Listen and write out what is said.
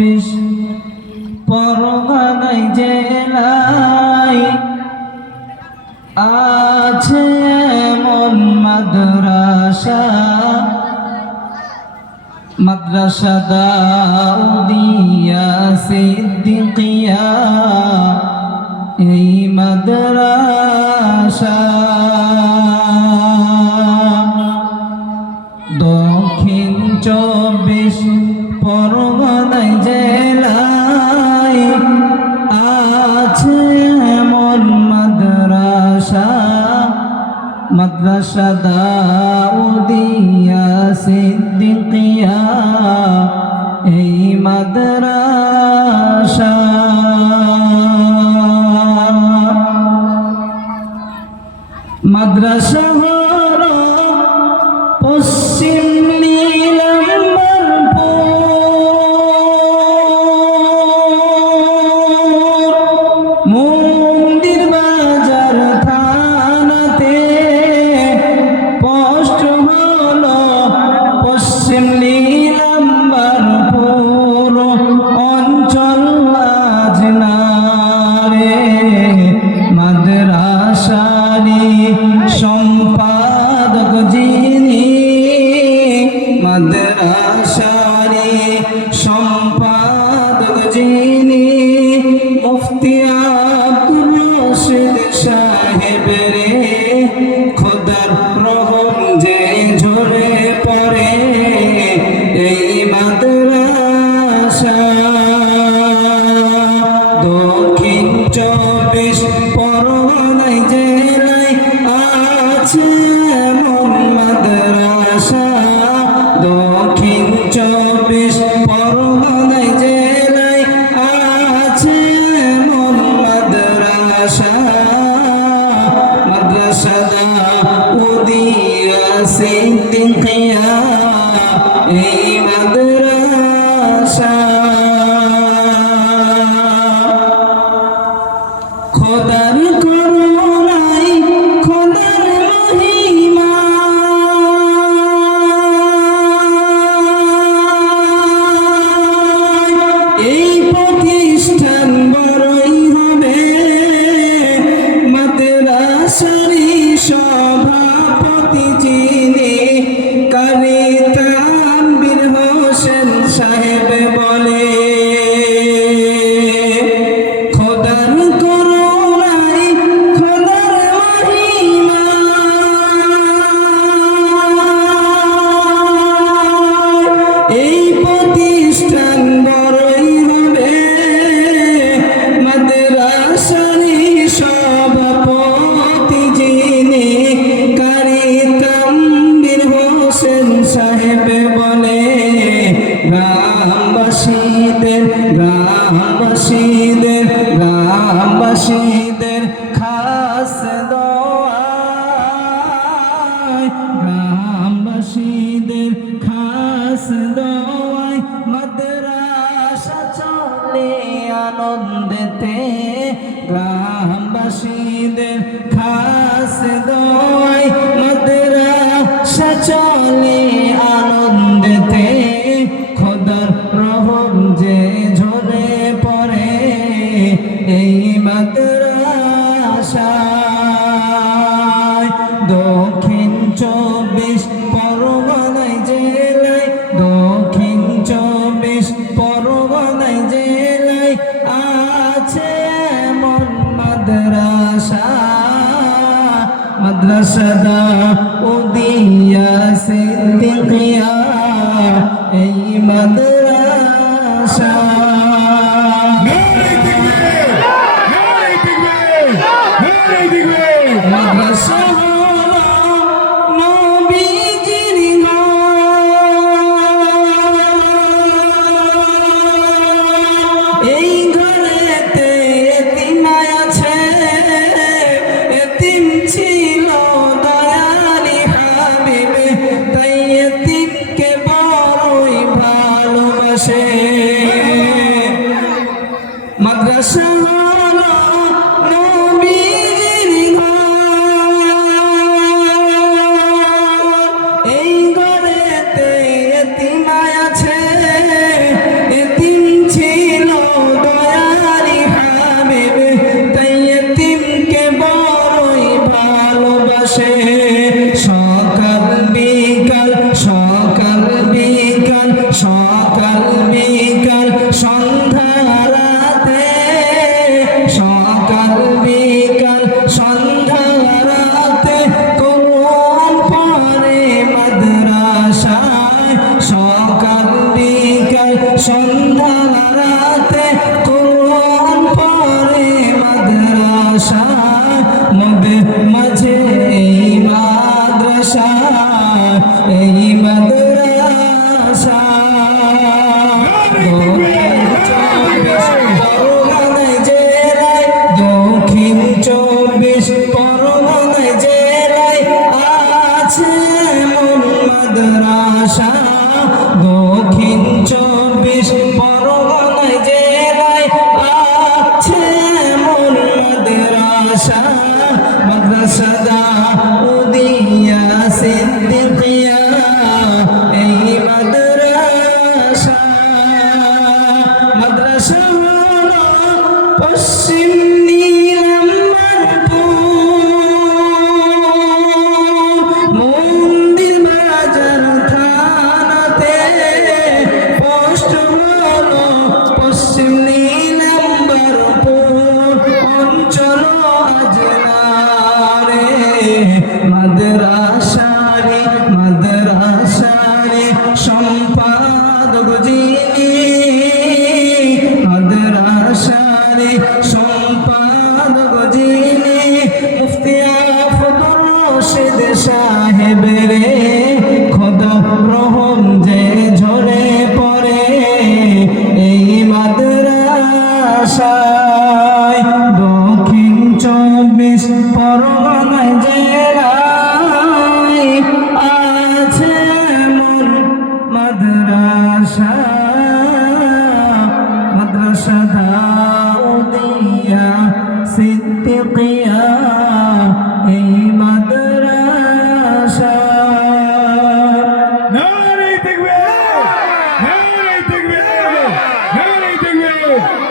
চব্বিশ পরগনায় জেলায় আছে এমন মাদ্রাসা দাউদিয়া সিদ্দিকিয়া এই মাদ্রাসা দক্ষিণ চব্বিশ পরগনায় জেলায় আছে এমন মাদ্রাসা দাউদিয়া সিদ্দিকিয়া এই মাদ্রাসা হল পশ্চিম মন্দির বাজার থানাতে পোস্ট হল পশ্চিম নীলাম্বরপুর অঞ্চল আজনারে মাদ্রাসারি সম্পাদক যিনি মাদ্রাসারি সম্পাদক যিনি মুফতি আব্দুর রশিদ সাহেব রে খোদার রহম যে ঝরে পড়ে এই মাদ্রাসা দক্ষিণ চব্বিশ পরগনায় জেলায় আছে এমন মাদ্রাসা দক্ষিণ চব্বিশ পরগনায় জেলায় আছে এমন মাদ্রাসা দাউদিয়া সিদ্দিকিয়া এই মাদ্রাসা খোদার করুণায় খোদার মহিমা এই প্রতিষ্ঠান বড়ই হবে মাদ্রাসারি সভাপতি যিনি কারি তানভীর হোসেন সাহেব বলে খোদার করুণায় খোদার মহিমা এই প্রতিষ্ঠান বড়ই হবে মাদ্রাসারি সভাপতি যিনি কারি তানভীর হোসেন সাহেব বলে গ্রামবাসীদের খাস দোয়ায় গ্রামবাসীদের খাস দোয়ায় মাদ্রাসা চলে আনন্দেতে গ্রামবাসীদের খাস দোয়ায় মাদ্রাসা চলে আনন্দেতে খোদার রহম যে ঝরে পড়ে এই মাদ্রাসায় দক্ষিণ চব্বিশ পরগনায় জেলায় দক্ষিণ চব্বিশ পরগনায় জেলায় আছে এমন মাদ্রাসা দাউদিয়া সিদ্দিকিয়া এই মাদ্রাসা মাদ্রাসা হল নবীজির ঘর এই ঘরেতে এতিম আছে এতিম ছিল দয়ালি হাবিব তাই এতিমকে বড়ই ভালোবাসে মাদ্রাসা হল নবীজির ঘর এই ঘরেতে এতিম আছে এতিম সন্ধ্যা রাতে কোরআন পড়ে মাদ্রাসা মোদের মাঝে এই মাদ্রাসা এই মাদ্রাসা দক্ষিণ চব্বিশ পরগনায় জেলায় আছে এমন মাদ্রাসা দক্ষিণ চব্বিশ পরগনায় জেলায় আছে এমন মাদ্রাসা মাদ্রাসা দাউদিয়া সিদ্দিকিয়া এই মাদ্রাসা মাদ্রাসা হলো পশ্চিম মন্দির বাজার থানাতে পোস্ট হলো পশ্চিম নীলাম্বরপুর অঞ্চল আজনারে মাদ্রাসারে সম্পাদক যিনি মাদ্রাসারে সম্পাদক যিনি মুফতি আফদুর রশিদ সাহেব রে খোদা রহম যে ঝরে পড়ে এই মাদ্রাসায় দক্ষিণ চব্বিশ পরগনায় জেলায় আছে এমন মাদ্রাসা মাদ্রাসা দাউদিয়া সিদ্দিকিয়া এই মাদ্রাসা নারে তাকবীর নারে তাকবীর নারে তাকবীর